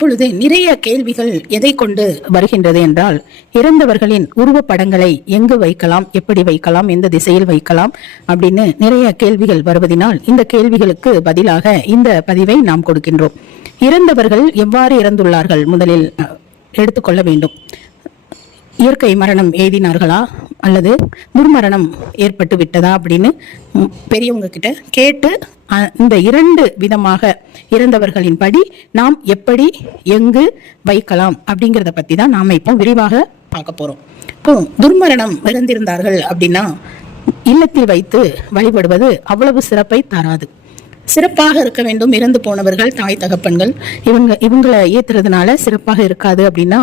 இப்பொழுது நிறைய கேள்விகள் எதை கொண்டு வருகின்றது என்றால் இறந்தவர்களின் உருவப்படங்களை எங்கு வைக்கலாம் எப்படி வைக்கலாம் எந்த திசையில் வைக்கலாம் அப்படின்னு நிறைய கேள்விகள் வருவதினால் இந்த கேள்விகளுக்கு பதிலாக இந்த பதிவை நாம் கொடுக்கின்றோம். இறந்தவர்கள் எவ்வாறு இறந்துள்ளார்கள் முதலில் எடுத்துக்கொள்ள வேண்டும். இயற்கை மரணம் எழுதினார்களா? அல்லது துர்மரணம் ஏற்பட்டு விட்டதா அப்படின்னு பெரியவங்க கிட்ட கேட்டு இந்த இரண்டு விதமாக இறந்தவர்களின் படி நாம் எப்படி எங்கு வைக்கலாம் அப்படிங்கிறத பத்தி தான் நாம இப்போ விரிவாக பார்க்க போறோம். இப்போ துர்மரணம் இறந்திருந்தார்கள் அப்படின்னா இல்லத்தில் வைத்து வழிபடுவது அவ்வளவு சிறப்பை தராது. சிறப்பாக இருக்க வேண்டும் இறந்து போனவர்கள் தாய் தகப்பன்கள். இவங்க இவங்களை ஏத்துறதுனால சிறப்பாக இருக்காது அப்படின்னா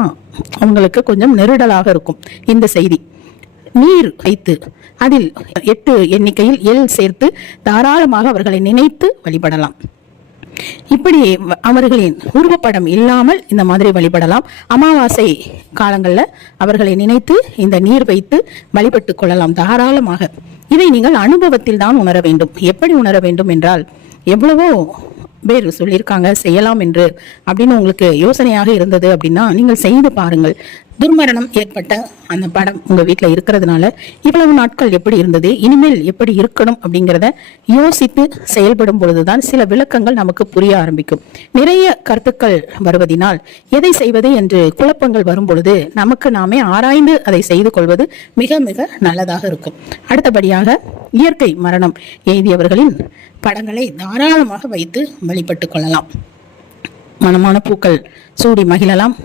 அவங்களுக்கு கொஞ்சம் நெருடலாக இருக்கும் இந்த செய்தி. நீர் வைத்து அதில் எட்டு எண்ணிக்கையில் எல் சேர்த்து தாராளமாக அவர்களை நினைத்து வழிபடலாம். இப்படி அவர்களின் உருவப்படம் இல்லாமல் இந்த மாதிரி வழிபடலாம். அமாவாசை காலங்களில் அவர்களை நினைத்து இந்த நீர் வைத்து வழிபட்டு கொள்ளலாம் தாராளமாக. இதை நீங்கள் அனுபவத்தில் தான் உணர வேண்டும். எப்படி உணர வேண்டும் என்றால் எவ்வளவோ பேர் சொல்லியிருக்காங்க செய்யலாம் என்று அப்படின்னு உங்களுக்கு யோசனையாக இருந்தது அப்படின்னா நீங்கள் செய்து பாருங்கள். துர்மரணம் ஏற்பட்ட அந்த படம் உங்க வீட்டில் இருக்கிறதுனால இவ்வளவு நாட்கள் எப்படி இருந்தது? இனிமேல் எப்படி இருக்கணும் அப்படிங்கிறத யோசித்து செயல்படும் பொழுதுதான் சில விளக்கங்கள் நமக்கு புரிய ஆரம்பிக்கும். நிறைய கருத்துக்கள் வருவதினால் எதை செய்வது என்று குழப்பங்கள் வரும் பொழுது நமக்கு நாமே ஆராய்ந்து அதை செய்து கொள்வது மிக மிக நல்லதாக இருக்கும். அடுத்தபடியாக இயற்கை மரணம். எழுதியவர்களின் படங்களை தாராளமாக வைத்து வழிபட்டு கொள்ளலாம். மனமான பூக்கள் சூடி மகிழலாம்.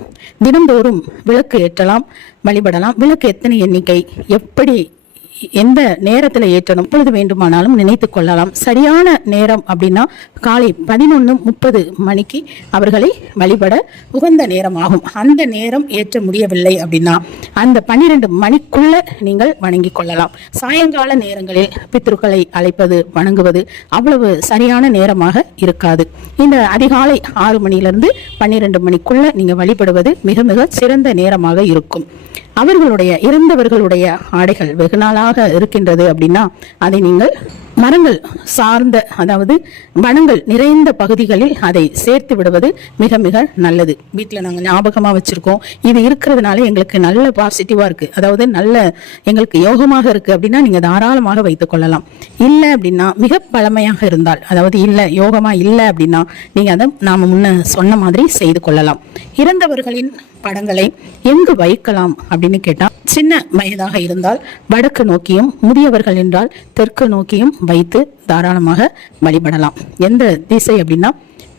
தினந்தோறும் விளக்கு ஏற்றலாம் வழிபடலாம். விளக்கு எத்தனை எண்ணிக்கை? எப்படி எந்த நேரத்தில் ஏற்றணும்? பொழுது வேண்டுமானாலும் நினைத்து கொள்ளலாம். சரியான நேரம் அப்படின்னா காலை பதினொன்று முப்பது மணிக்கு அவர்களை வழிபட உகந்த நேரம் ஆகும் அந்த நேரம் ஏற்ற முடியவில்லை அப்படின்னா அந்த பன்னிரெண்டு மணிக்குள்ள நீங்கள் வணங்கி கொள்ளலாம். சாயங்கால நேரங்களில் பித்ருக்களை அழைப்பது வணங்குவது அவ்வளவு சரியான நேரமாக இருக்காது. இந்த அதிகாலை ஆறு மணியிலிருந்து பன்னிரெண்டு மணிக்குள்ள நீங்கள் வழிபடுவது மிக மிக சிறந்த நேரமாக இருக்கும். அவர்களுடைய இறந்தவர்களுடைய ஆடைகள் வெகு நாளாக இருக்கின்றது அப்படின்னா அதை நீங்கள் மரங்கள் சார்ந்த அதாவது வனங்கள் நிறைந்த பகுதிகளில் அதை சேர்த்து விடுவது மிக மிக நல்லது. வீட்டில் நாங்கள் ஞாபகமாக வச்சுருக்கோம். இது இருக்கிறதுனால எங்களுக்கு நல்ல பாசிட்டிவாக இருக்கு. அதாவது நல்ல எங்களுக்கு யோகமாக இருக்கு அப்படின்னா நீங்கள் தாராளமாக வைத்துக் கொள்ளலாம். இல்லை அப்படின்னா மிக பழமையாக இருந்தால் அதாவது இல்லை யோகமாக இல்லை அப்படின்னா நீங்கள் அதை நாம் முன்ன சொன்ன மாதிரி செய்து கொள்ளலாம். இறந்தவர்களின் படங்களை எங்கு வைக்கலாம் அப்படின்னு கேட்டால் சின்ன வயதாக இருந்தால் வடக்கு நோக்கியும் முதியவர்கள் என்றால் தெற்கு நோக்கியும் வைத்து தாராளமாக வழிபடலாம். எந்த திசை அப்படின்னா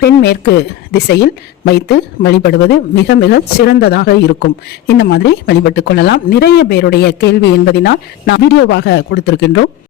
தென்மேற்கு திசையில் வைத்து வழிபடுவது மிக மிக சிறந்ததாக இருக்கும். இந்த மாதிரி வழிபட்டு கொள்ளலாம். நிறைய பேருடைய கேள்வி என்பதினால் நான் வீடியோவாக கொடுத்திருக்கின்றோம்.